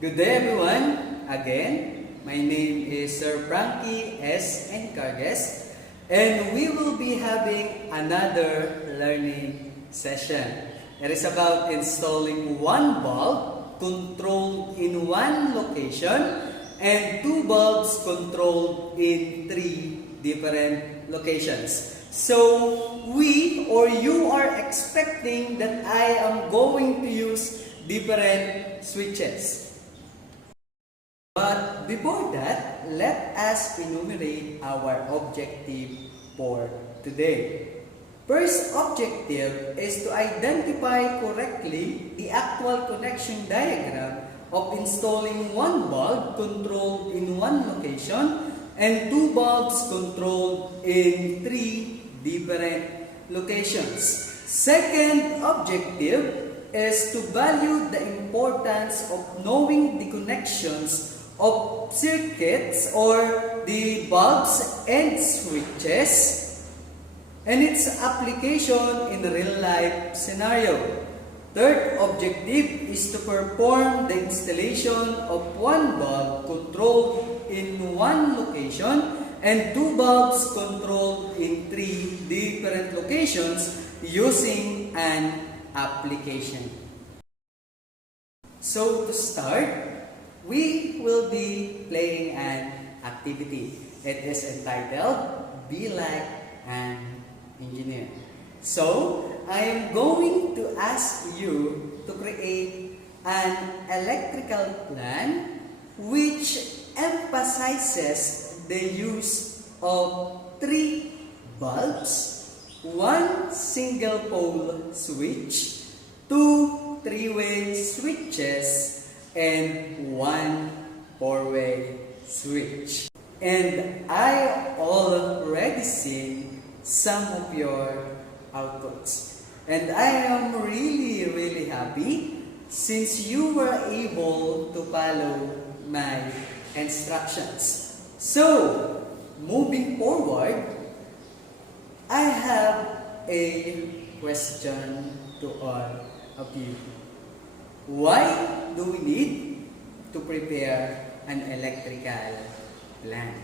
Good day everyone. Again, my name is Sir Frankie S. Encargues and we will be having another learning session. It is about installing one bulb controlled in one location and two bulbs controlled in three different locations. So we or you are expecting that I am going to use different switches. But before that, let us enumerate our objective for today. First objective is to identify correctly the actual connection diagram of installing one bulb controlled in one location and two bulbs controlled in three different locations. Second objective is to value the importance of knowing the connections of circuits or the bulbs and switches and its application in a real-life scenario. Third objective is to perform the installation of one bulb controlled in one location and two bulbs controlled in three different locations using an application. So to start, we will be playing an activity. It is entitled Be Like an Engineer. So, I am going to ask you to create an electrical plan which emphasizes the use of three bulbs, one single pole switch, two three-way switches, and one four-way switch. And I already seen some of your outputs. And I am really happy since you were able to follow my instructions. So, moving forward, I have a question to all of you. Why do we need to prepare an electrical plan?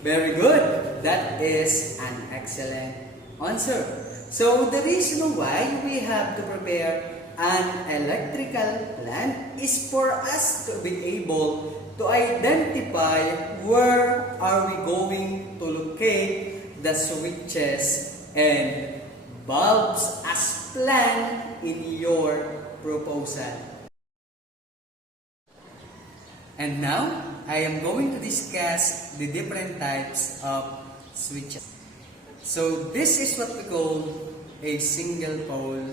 Very good. That is an excellent answer. So the reason why we have to prepare an electrical plan is for us to be able to identify where are we going to locate the switches and bulbs as planned in your proposal. And now, I am going to discuss the different types of switches. So, this is what we call a single pole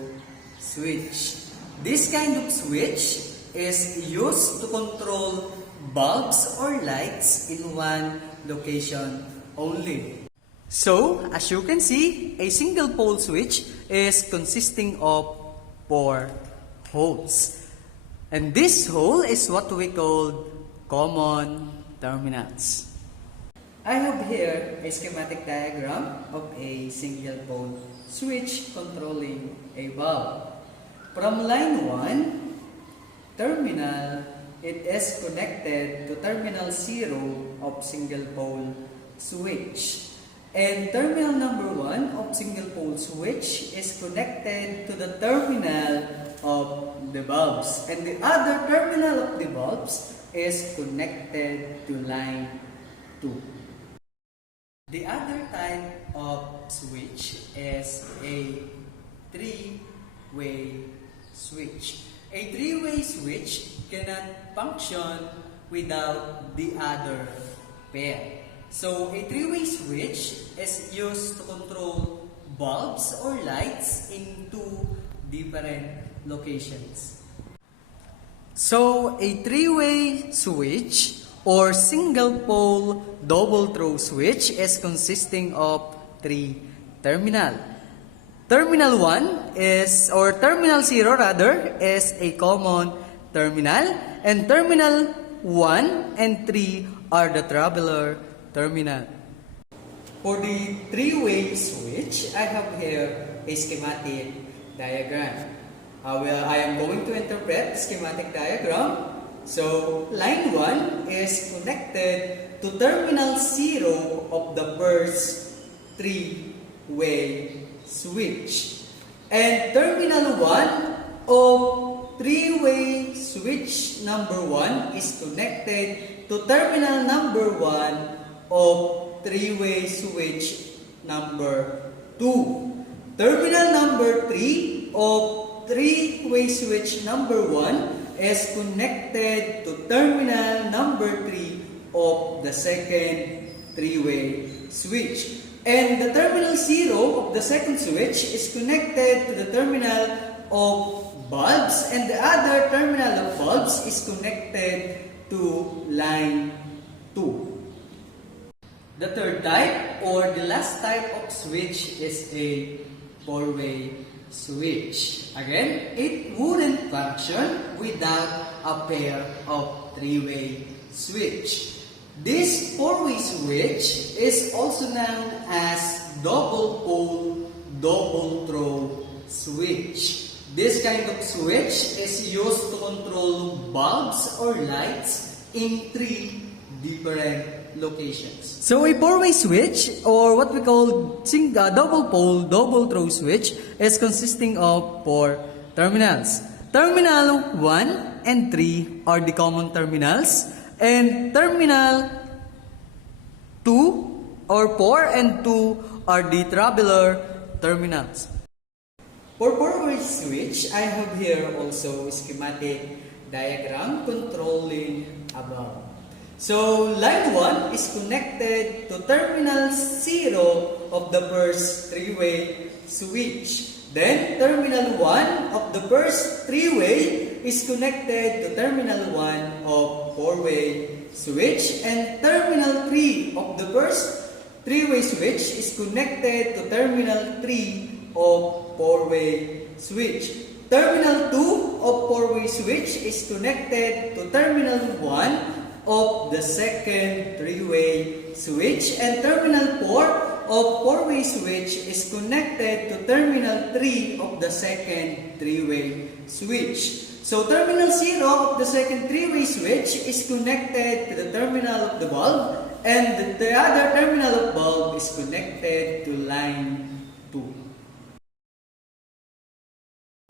switch. This kind of switch is used to control bulbs or lights in one location only. So, as you can see, a single pole switch is consisting of 4 holes. And this hole is what we call common terminals. I have here a schematic diagram of a single pole switch controlling a bulb. From line 1, terminal, it is connected to terminal 0 of single pole switch. And terminal number 1 of single pole switch is connected to the terminal of the bulbs. And the other terminal of the bulbs is connected to line 2. The other type of switch is a three-way switch. A three-way switch cannot function without the other pair. So, a three-way switch is used to control bulbs or lights in two different locations. So, a three-way switch or single pole double throw switch is consisting of 3 terminal. Terminal 1 is, or terminal 0 rather, is a common terminal, and terminal 1 and 3 are the traveler terminal. For the three-way switch, I have here a schematic diagram. I am going to interpret the schematic diagram So, line 1 is connected to terminal 0 of the first three-way switch. And terminal 1 of three-way switch number 1 is connected to terminal number 1 of three-way switch number 2. Terminal number 3 of three-way switch number 1 is connected to terminal number 3 of the second three-way switch. And the terminal 0 of the second switch is connected to the terminal of bulbs, and the other terminal of bulbs is connected to line 2. The third type or the last type of switch is a four-way switch. Again, it wouldn't function without a pair of three-way switch. This four-way switch is also known as double pole, double throw switch. This kind of switch is used to control bulbs or lights in three different locations. So a four-way switch, or what we call double pole, double throw switch, is consisting of four terminals. Terminal 1 and 3 are the common terminals, and terminal 2 or 4 and 2 are the traveler terminals. For four-way switch, I have here also schematic diagram controlling above. So, line 1 is connected to terminal 0 of the first three-way switch. Then, terminal 1 of the first three-way is connected to terminal 1 of four-way switch. And terminal 3 of the first three-way switch is connected to terminal 3 of four-way switch. Terminal 2 of four-way switch is connected to terminal 1 of the second three-way switch, and terminal 4 of four-way switch is connected to terminal 3 of the second three-way switch. So terminal 0 of the second three-way switch is connected to the terminal of the bulb, and the other terminal of bulb is connected to line 2.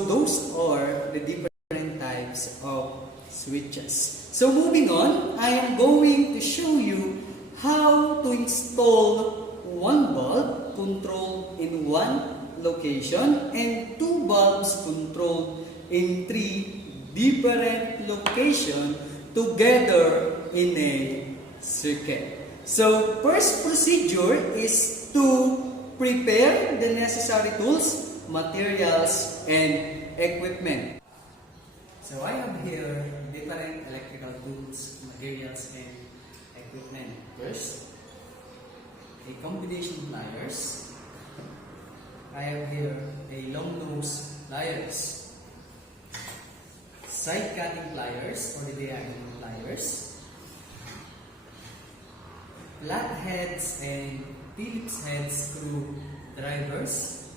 So those are the different types of switches. So moving on, I am going to show you how to install one bulb controlled in one location and two bulbs controlled in three different locations together in a circuit. So first procedure is to prepare the necessary tools, materials, and equipment. So I have here different electrical tools, materials, and equipment. First, a combination pliers. I have here a long nose pliers, side cutting pliers or the diagonal pliers, flat heads and Phillips head screw drivers,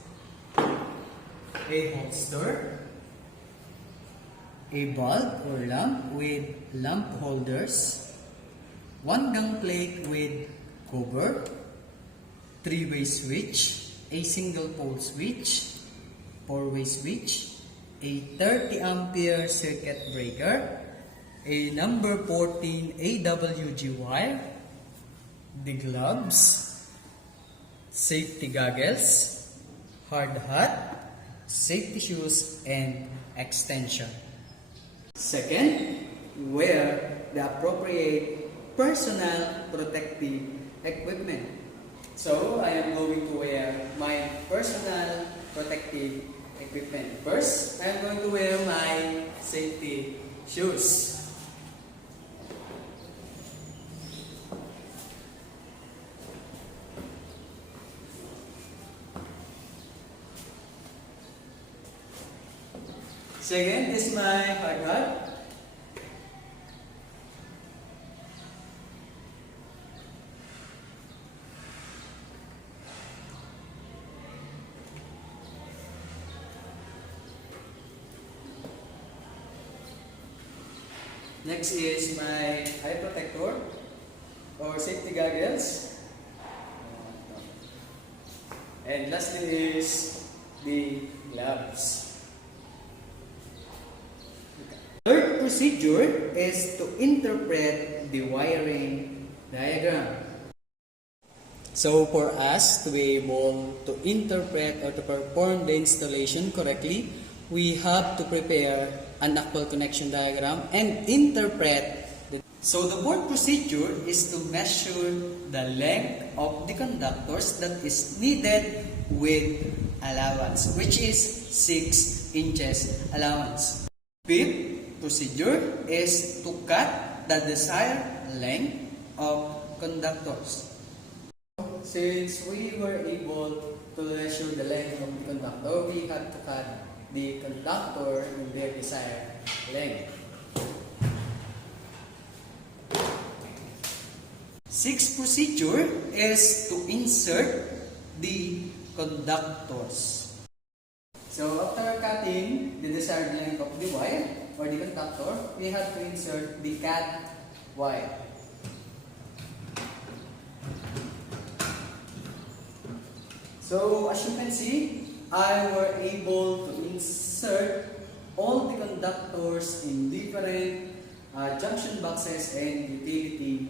a holster, a bulb or lamp with lamp holders, one gang plate with cover, three-way switch, a single pole switch, four-way switch, a 30 ampere circuit breaker, a number 14 AWG wire, the gloves, safety goggles, hard hat, safety shoes, and extension. Second, wear the appropriate personal protective equipment. So, I am going to wear my personal protective equipment. First, I am going to wear my safety shoes. Second is my hard hat. Next is my eye protector or safety goggles. And lastly is the gloves. Third procedure is to interpret the wiring diagram. So for us to be able to interpret or to perform the installation correctly, we have to prepare an actual connection diagram and interpret. So the fourth procedure is to measure the length of the conductors that is needed with allowance, which is 6 inches allowance. Fifth procedure is to cut the desired length of conductors. Since we were able to measure the length of the conductor, we had to cut the conductor in their desired length. Sixth procedure is to insert the conductors. So after cutting the desired length of the wire or the conductor, we have to insert the cat wire. So as you can see, I were able to insert all the conductors in different junction boxes and utility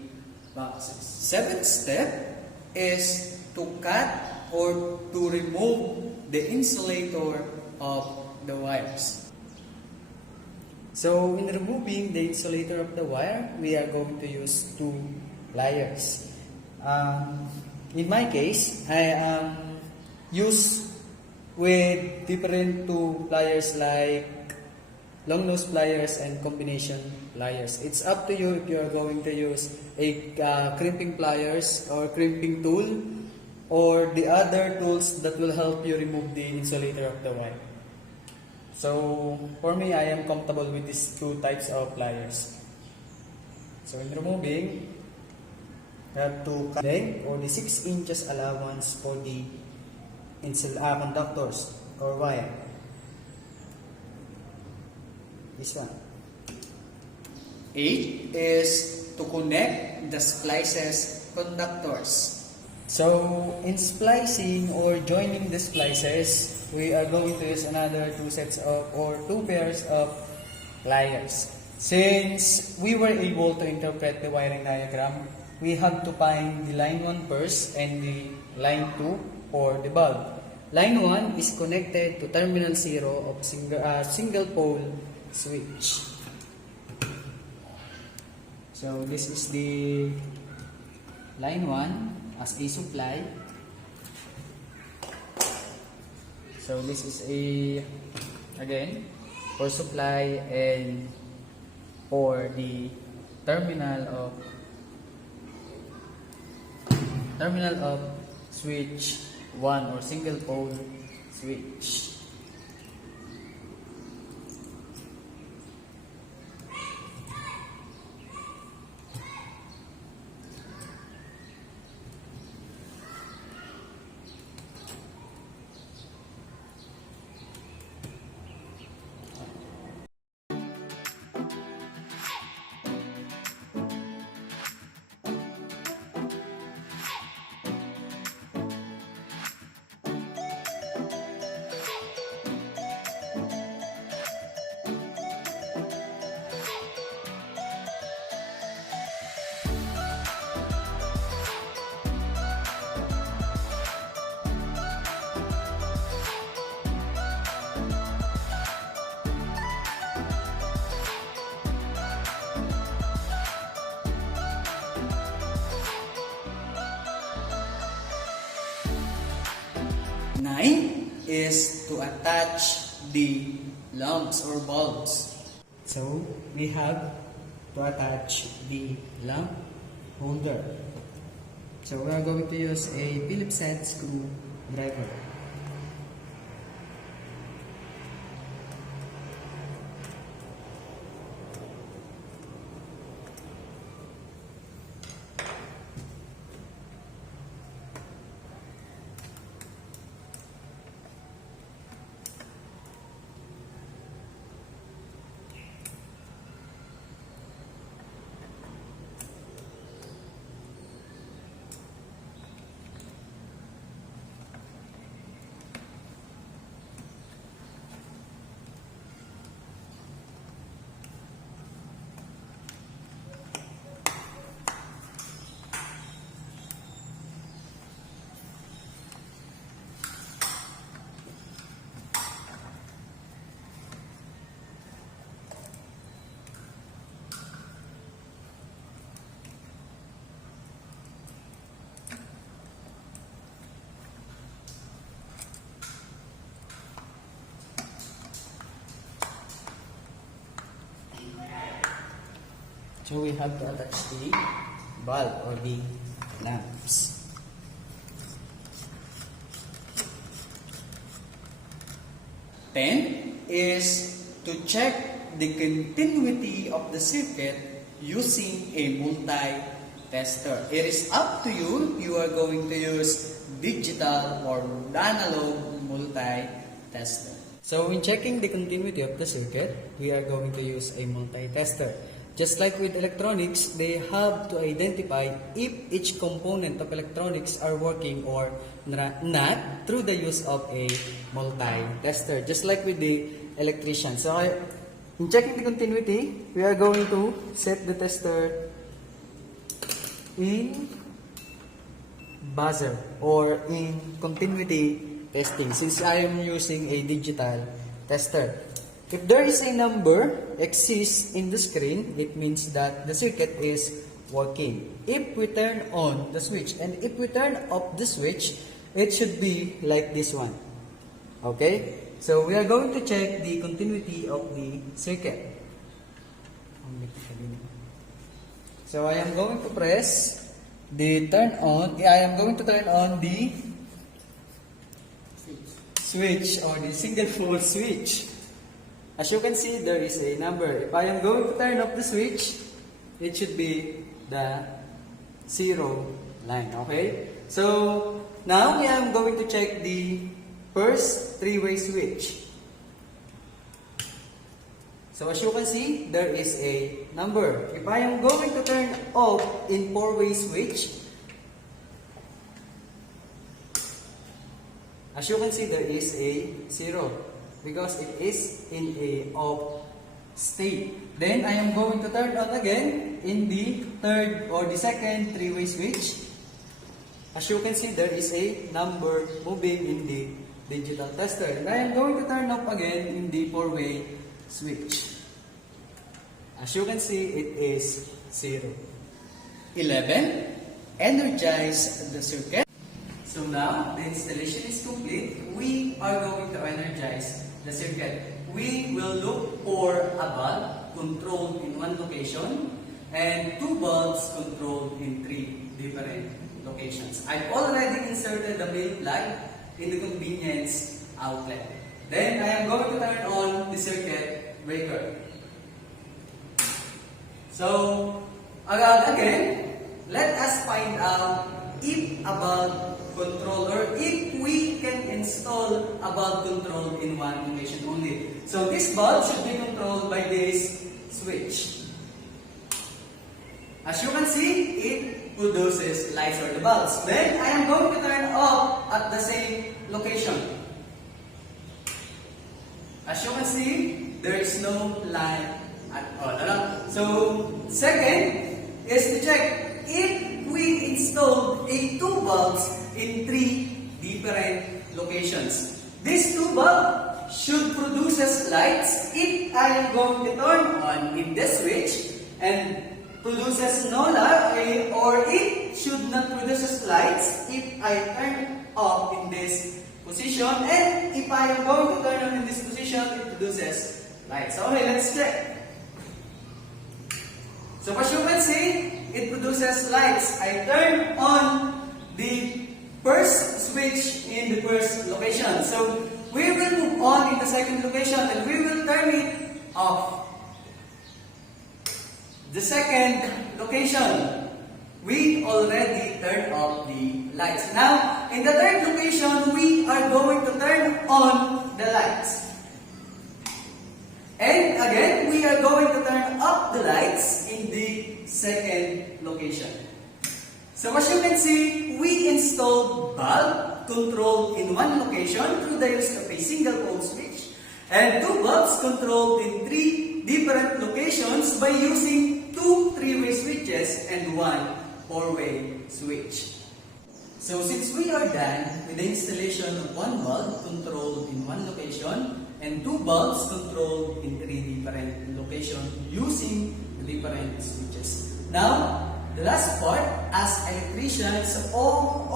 boxes. Seventh step is to cut or to remove the insulator of the wires. So in removing the insulator of the wire, we are going to use 2 pliers. In my case, I use with different 2 pliers like long nose pliers and combination pliers. It's up to you if you are going to use a crimping pliers or crimping tool or the other tools that will help you remove the insulator of the wire. So for me, I am comfortable with these 2 types of pliers. So in removing, you have to cut length or the 6 inches allowance for the conductors or wire. This one. 8 is to connect the splices conductors. So in splicing or joining the splices, we are going to use another 2 sets of or 2 pairs of pliers. Since we were able to interpret the wiring diagram, we have to find the line 1 first and the line 2 for the bulb. Line 1 is connected to terminal 0 of single pole switch. So this is the line 1 as a supply. So this is again for supply and for the terminal of switch 1 or single pole switch. Nine is to attach the lamps or bulbs. So we have to attach the lamp holder. So we are going to use a Phillips head screwdriver. So we have to attach the bulb or the lamps. Then is to check the continuity of the circuit using a multi-tester. It is up to you. You are going to use digital or analog multi-tester. So in checking the continuity of the circuit, we are going to use a multi-tester. Just like with electronics, they have to identify if each component of electronics are working or not through the use of a multi-tester. Just like with the electrician. So in checking the continuity, we are going to set the tester in buzzer or in continuity testing, since I am using a digital tester. If there is a number exists in the screen, it means that the circuit is working. If we turn on the switch and if we turn off the switch, it should be like this one. Okay? So we are going to check the continuity of the circuit. So I am going to press the turn on. I am going to turn on the switch or the single pole switch. As you can see, there is a number. If I am going to turn off the switch, it should be the 0 line. Okay? So now I am going to check the first three-way switch. So as you can see, there is a number. If I am going to turn off in four-way switch, as you can see, there is a 0 because it is in a off state. Then I am going to turn on again in the third or the second three-way switch. As you can see, there is a number moving in the digital tester. And I am going to turn off again in the four-way switch. As you can see, it is 0. 11. Energize the circuit. So now, the installation is complete. We are going to energize the circuit. We will look for a bulb controlled in one location and two bulbs controlled in three different locations. I've already inserted the main plug in the convenience outlet. Then I am going to turn on the circuit breaker. So, again, let us find out if a bulb control or if we can install a bulb control in one location only. So this bulb should be controlled by this switch. As you can see, it produces lights for the bulbs. Then I am going to turn off at the same location. As you can see, there is no light at all. So second is to check if we installed a two bulbs in three different locations. These two bulbs should produce lights if I am going to turn on in this switch and produces no light, or it should not produce lights if I turn off in this position, and if I am going to turn on in this position, it produces lights. Okay, let's check. So as you can see, it produces lights. I turn on the first switch in the first location. So we will move on in the second location and we will turn it off. The second location, we already turned off the lights. Now, in the third location, we are going to turn on the lights. And again, we are going to turn off the lights in the second location. So as you can see, we installed bulb controlled in one location through the use of a single pole switch and two bulbs controlled in three different locations by using two three-way switches and one four-way switch. So since we are done with the installation of one bulb controlled in one location and two bulbs controlled in three different locations using different switches. Now, the last part, as electricians or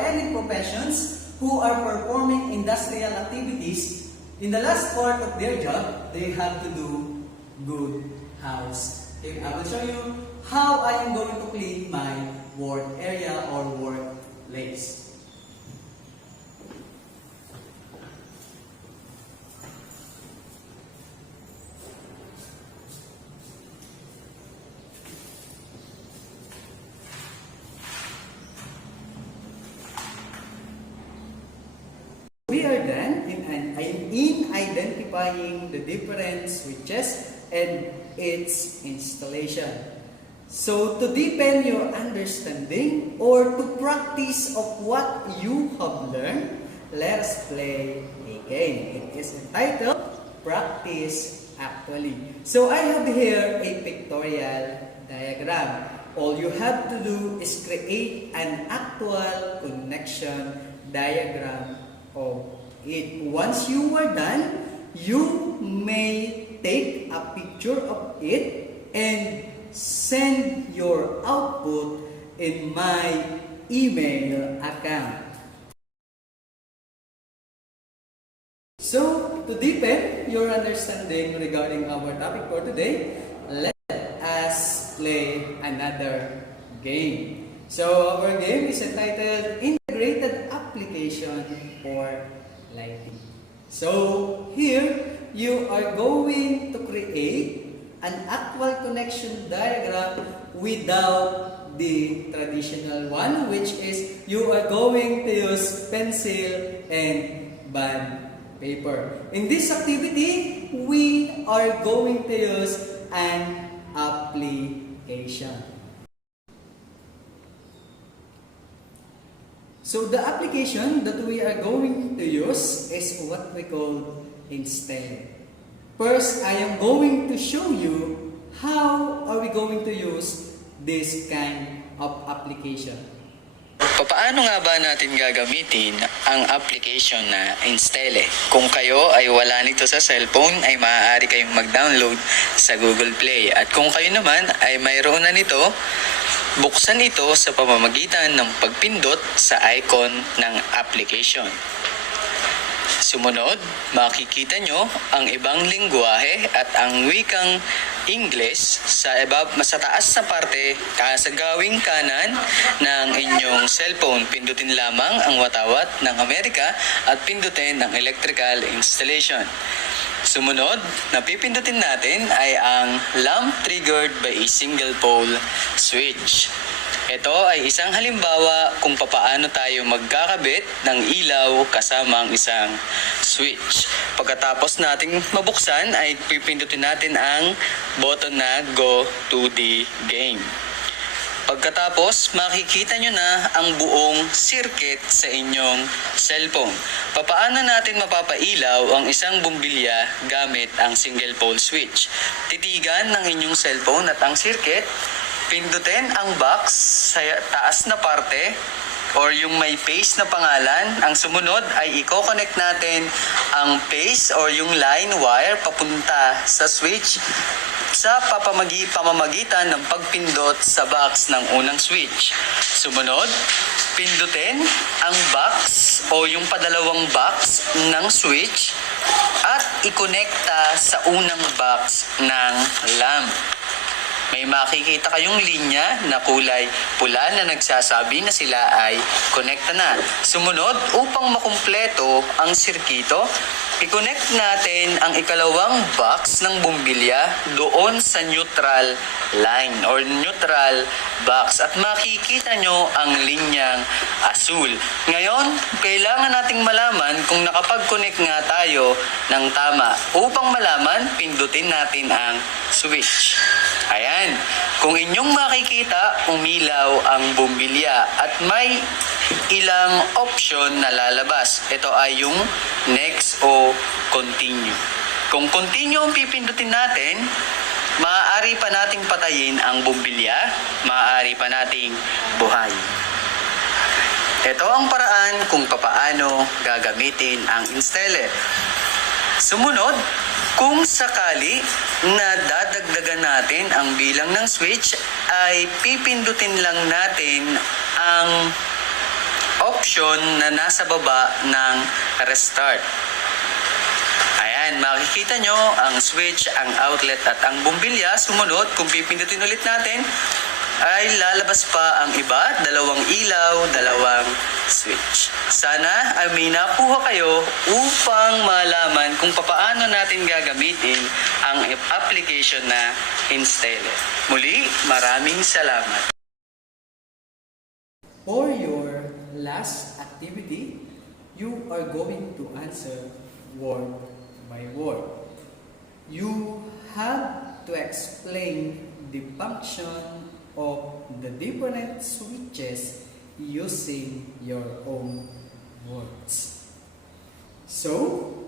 any professions who are performing industrial activities, in the last part of their job, they have to do good house Okay, I will show you how I am going to clean my work area or workplace. We are done in identifying the different switches and its installation. So to deepen your understanding or to practice of what you have learned, let us play a game. It is entitled Practice Actually. So I have here a pictorial diagram. All you have to do is create an actual connection diagram of it. Once you are done, you may take a picture of it and send your output in my email account. So, to deepen your understanding regarding our topic for today, let us play another game. So, our game is entitled Integrated Application for Lighting. So, here, you are going to create an actual connection diagram without the traditional one, which is you are going to use pencil and bond paper. In this activity, we are going to use an application. So the application that we are going to use is what we call Installer. First, I am going to show you how are we going to use this kind of application. Paano nga ba natin gagamitin ang application na Installer? Kung kayo ay wala nito sa cellphone, ay maaari kayong mag-download sa Google Play. At kung kayo naman ay mayroon na nito, buksan ito sa pamamagitan ng pagpindot sa icon ng application. Sumunod, makikita nyo ang ibang lingwahe at ang wikang English sa taas na parte sa gawing kanan ng inyong cellphone. Pindutin lamang ang watawat ng Amerika at pindutin ang electrical installation. Sumunod, napipindutin natin ay ang lamp triggered by a single pole switch. Ito ay isang halimbawa kung papaano tayo magkakabit ng ilaw kasama ang isang switch. Pagkatapos nating mabuksan ay pipindutin natin ang button na Go to the Game. Pagkatapos, makikita nyo na ang buong circuit sa inyong cellphone. Papaano natin mapapailaw ang isang bumbilya gamit ang single pole switch? Titigan ng inyong cellphone at ang circuit, pindutin ang box sa taas na parte or yung may face na pangalan. Ang sumunod ay i-connect natin ang face or yung line wire papunta sa switch sa pamamagitan ng pagpindot sa box ng unang switch. Sumunod, pindutin ang box o yung padalawang box ng switch at i-connecta sa unang box ng lamp. May makikita kayong linya na kulay pula na nagsasabi na sila ay connecta na. Sumunod, upang makumpleto ang sirkito, i-connect natin ang ikalawang box ng bumbilya doon sa neutral line or neutral box at makikita nyo ang linyang asul. Ngayon, kailangan nating malaman kung nakapag-connect nga tayo ng tama. Upang malaman, pindutin natin ang switch. Ayan, kung inyong makikita, umilaw ang bumbilya at may ilang option na lalabas. Ito ay yung next o continue. Kung continue ang pipindutin natin, maaari pa nating patayin ang bumbilya, maaari pa nating buhayin. Ito ang paraan kung papaano gagamitin ang installer. Sumunod, kung sakali na dadagdagan natin ang bilang ng switch, ay pipindutin lang natin ang option na nasa baba ng restart. Ayan, Ayan, makikita nyo ang switch, ang outlet at ang bumbilya. Sumunod, kung pipindutin ulit natin, ay lalabas pa ang iba, dalawang ilaw, dalawang switch. Sana ay may nakuha kayo upang malaman kung paano natin gagamitin ang application na Insteller. Muli, maraming salamat. For your last activity, you are going to answer word by word. You have to explain the function of the different switches using your own words. So,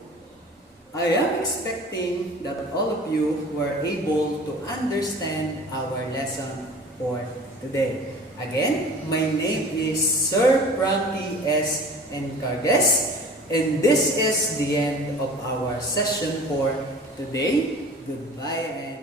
I am expecting that all of you were able to understand our lesson for today. Again, my name is Sir Frankie S. Encargues, and this is the end of our session for today. Goodbye and